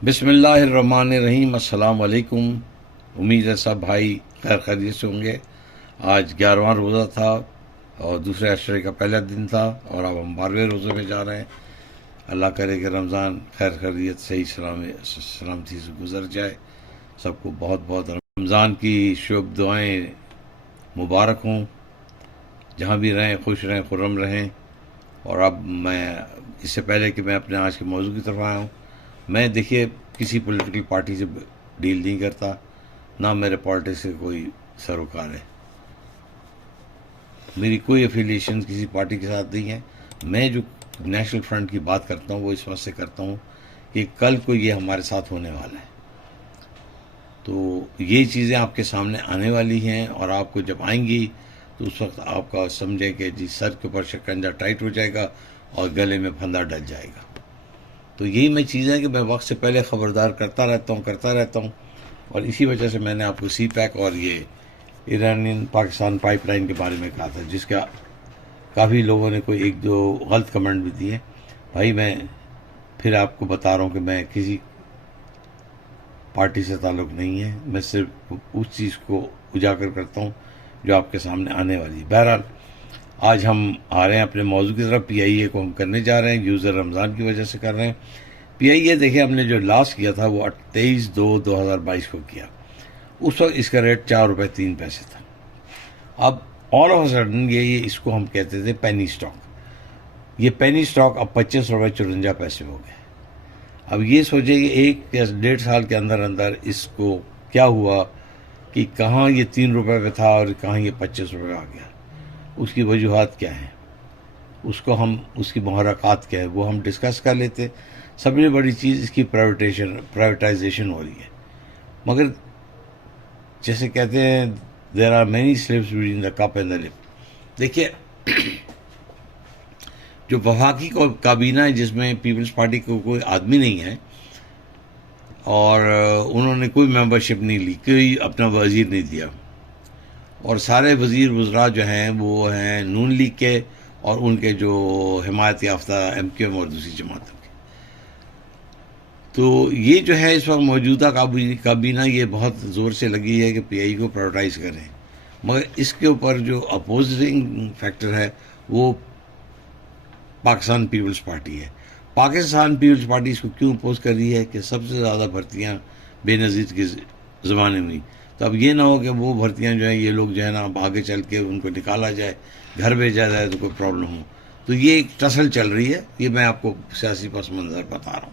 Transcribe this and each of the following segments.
बिस्मिल्लाहिर्रहमानिर्रहीम। अस्सलाम वालेकुम। उम्मीद है सब भाई खैर खैरियत से होंगे। आज 11वां रोज़ा था और दूसरे अशरे का पहला दिन था और अब हम 12वें रोज़े में जा रहे हैं। अल्लाह करे कि रमज़ान खैर खैरियत सही सलामती से गुजर जाए। सबको बहुत बहुत रमज़ान की शुभ दुआएं मुबारक हों। जहाँ भी रहें खुश रहें, खुर्रम रहें। और अब मैं इससे पहले कि मैं अपने आज के मौजू की तरफ आया हूँ, मैं देखिए किसी पॉलिटिकल पार्टी से डील नहीं करता, ना मेरे पॉलिटिक्स से कोई सरोकार है। मेरी कोई एफिलिएशन किसी पार्टी के साथ नहीं है। मैं जो नेशनल फ्रंट की बात करता हूँ वो इस वजह से करता हूँ कि कल को ये हमारे साथ होने वाला है। तो ये चीज़ें आपके सामने आने वाली हैं और आपको जब आएंगी तो उस वक्त आपका समझें कि जी सर के ऊपर शिकंजा टाइट हो जाएगा और गले में फंदा डल जाएगा। तो यही मैं चीज़ है कि मैं वक्त से पहले ख़बरदार करता रहता हूँ और इसी वजह से मैंने आपको सी पैक और ये ईरानियन पाकिस्तान पाइपलाइन के बारे में कहा था, जिसका काफ़ी लोगों ने कोई एक दो गलत कमेंट भी दिए। भाई मैं फिर आपको बता रहा हूँ कि मैं किसी पार्टी से ताल्लुक़ नहीं है, मैं सिर्फ उस चीज़ को उजागर करता हूँ जो आपके सामने आने वाली है। बहरहाल आज हम आ रहे हैं अपने मौजू की तरफ। PIA को हम करने जा रहे हैं, यूज़र रमज़ान की वजह से कर रहे हैं। PIA देखिए हमने जो लास्ट किया था वो 23/2/2022 को किया। उस वक्त इसका रेट 4 रुपये 3 पैसे था। अब ऑल ऑफ सडन ये इसको हम कहते थे पेनी स्टॉक। ये पेनी स्टॉक अब 25 रुपये 54 पैसे हो गए। अब ये सोचिए कि 1 या 1.5 साल के अंदर अंदर इसको क्या हुआ कि कहाँ ये 3 रुपये पे था और कहाँ ये 25 रुपये आ गया। उसकी वजूहात क्या हैं, उसकी मुहर्रकात क्या है, वो हम डिस्कस कर लेते। सबसे बड़ी चीज़ इसकी प्राइवेटाइजेशन हो रही है। मगर जैसे कहते हैं there are many slips between the cup and the lip. देखिए जो वफाकी काबीना है जिसमें पीपल्स पार्टी को कोई आदमी नहीं है और उन्होंने कोई मेंबरशिप नहीं ली, कोई अपना वजीर नहीं दिया और सारे वजीर वज़रा जो हैं वो हैं नून लीग के और उनके जो हिमायत याफ्ता MQM और दूसरी जमातों के। तो ये जो है इस वक्त मौजूदा काबीना ये बहुत ज़ोर से लगी है कि PI को प्रायोरिटाइज करें, मगर इसके ऊपर जो अपोजिंग फैक्टर है वो पाकिस्तान पीपल्स पार्टी है। पाकिस्तान पीपल्स पार्टी इसको क्यों अपोज कर रही है कि सबसे ज़्यादा भर्तियाँ बेनज़ीर के ज़माने में। तो अब ये ना हो कि वो भर्तियाँ जो हैं ये लोग जो है ना आगे चल के उनको निकाला जाए, घर भेजा जाए तो कोई प्रॉब्लम हो। तो ये एक टसल चल रही है। ये मैं आपको सियासी पस मंज़र बता रहा हूँ।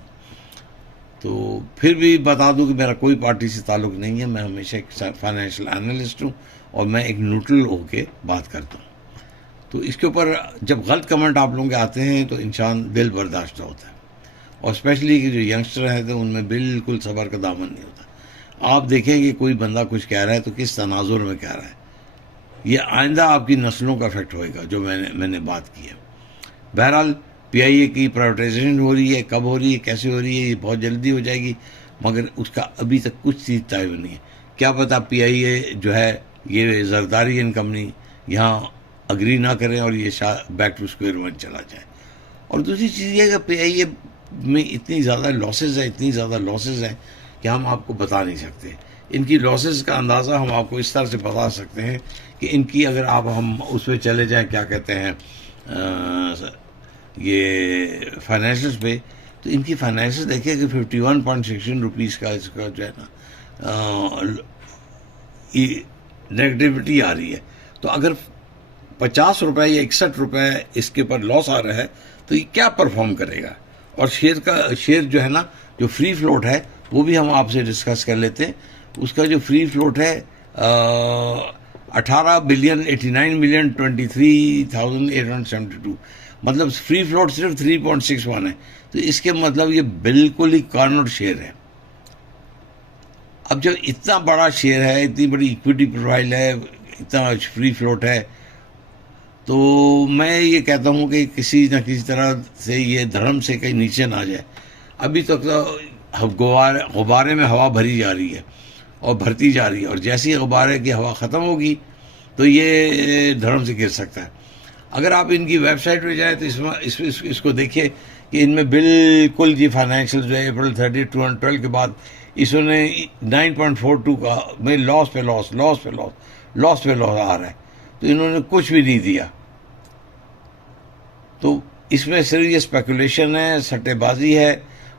तो फिर भी बता दूं कि मेरा कोई पार्टी से ताल्लुक़ नहीं है। मैं हमेशा एक फाइनेंशियल एनालिस्ट हूँ और मैं एक न्यूट्रल होकर बात करता हूँ। तो इसके ऊपर जब गलत कमेंट आप लोगों के आते हैं तो इंसान दिल बर्दाश्त होता है और स्पेशली कि जो यंगस्टर हैं तो उनमें बिल्कुल सब्र का दामन नहीं होता। आप देखें कि कोई बंदा कुछ कह रहा है तो किस तनाजुर में कह रहा है। ये आइंदा आपकी नस्लों का इफेक्ट होएगा जो मैंने बात की है। बहरहाल PIA की प्राइवेटाइजेशन हो रही है, कब हो रही है, कैसे हो रही है, ये बहुत जल्दी हो जाएगी, मगर उसका अभी तक कुछ चीज़ तय नहीं है। क्या पता PIA जो है ये जरदारी कंपनी यहाँ अग्री ना करें और ये बैक टू स्क्वायर वन चला जाए। और दूसरी चीज़ ये है कि PIA में इतनी ज़्यादा लॉसेज हैं कि हम आपको बता नहीं सकते। इनकी लॉसेस का अंदाज़ा हम आपको इस तरह से बता सकते हैं कि इनकी अगर हम उस पर चले जाएँ क्या कहते हैं ये फाइनेंशियल्स पे, तो इनकी फाइनेंशियल देखिए कि 51.16 रुपीज़ का इसका जो है ना नेगेटिविटी आ रही है। तो अगर 50 रुपये या 61 रुपये इसके ऊपर लॉस आ रहा है तो ये क्या परफॉर्म करेगा। और शेयर जो है ना जो फ्री फ्लोट है वो भी हम आपसे डिस्कस कर लेते हैं। उसका जो फ्री फ्लोट है 18,89,23,872, मतलब फ्री फ्लोट सिर्फ 3.61 है। तो इसके मतलब ये बिल्कुल ही कॉर्नर शेयर है। अब जब इतना बड़ा शेयर है, इतनी बड़ी इक्विटी प्रोफाइल है, इतना फ्री फ्लोट है, तो मैं ये कहता हूँ कि किसी न किसी तरह से ये धर्म से कहीं नीचे ना जाए। अभी तक तो गुब्बारे में हवा भरी जा रही है और भरती जा रही है और जैसी गुब्बारे की हवा ख़त्म होगी तो ये धर्म से गिर सकता है। अगर आप इनकी वेबसाइट पे जाएं तो इसको देखिए कि इनमें बिल्कुल जी फाइनेंशियल जो है अप्रैल 30 2012 के बाद इसने 9.42 का में लॉस पे लॉस लॉस पे लॉस लॉस पे लॉस आ रहा है, तो इन्होंने कुछ भी नहीं दिया। तो इसमें सिर्फ ये स्पेकुलेशन है, सट्टेबाजी है।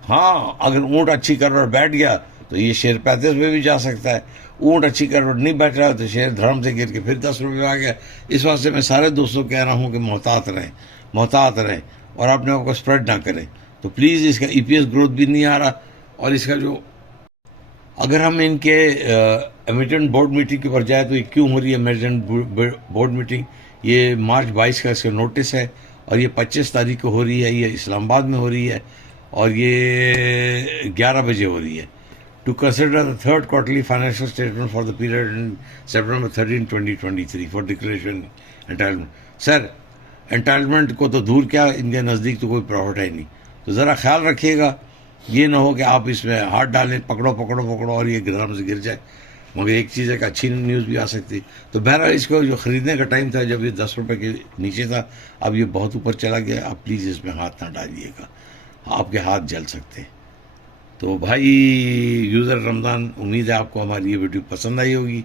हाँ, अगर ऊँट अच्छी करवट बैठ गया तो ये शेयर 35 पे भी जा सकता है। ऊँट अच्छी करवट नहीं बैठ रहा तो शेयर धर्म से गिर के फिर 10 रुपये आ गया। इस वास्ते मैं सारे दोस्तों को कह रहा हूँ कि मोहतात रहें और अपने आप को स्प्रेड ना करें। तो प्लीज़, इसका ईपीएस ग्रोथ भी नहीं आ रहा, और इसका जो अगर हम इनके एमिटेंट बोर्ड मीटिंग के ऊपर जाए तो ये क्यों हो रही है एमिटेंट बोर्ड मीटिंग, ये मार्च 22 का इसका नोटिस है और ये 25 तारीख को हो रही है, ये इस्लामाबाद में हो रही है और ये 11 बजे हो रही है। To consider the third quarterly financial statement for the period in September 13, 2023 for declaration entitlement. Sir, entitlement को तो दूर क्या, इनके नज़दीक तो कोई प्रॉफिट है नहीं। तो ज़रा ख्याल रखिएगा, ये ना हो कि आप इसमें हाथ डालें, पकड़ो पकड़ो पकड़ो और ये ग्राम से गिर जाए। मगर एक चीज़ है कि अच्छी न्यूज़ भी आ सकती। तो बहरहाल, इसको जो ख़रीदने का टाइम था जब ये 10 रुपये के नीचे था, अब ये बहुत ऊपर चला गया। आप प्लीज़ इसमें हाथ ना डालिएगा, आपके हाथ जल सकते हैं। तो भाई यूज़र रमज़ान, उम्मीद है आपको हमारी ये वीडियो पसंद आई होगी।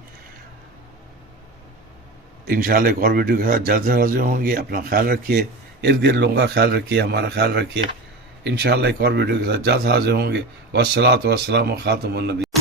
इंशाल्लाह एक और वीडियो के साथ जल्द से हाजिर होंगे। अपना ख्याल रखिए, इर्द गिर्द लोगों का ख्याल रखिए, हमारा ख्याल रखिए। इंशाल्लाह एक और वीडियो के साथ जल्द हाजिर होंगे। वस्सलातु वस्सलामु खातमुन नबी।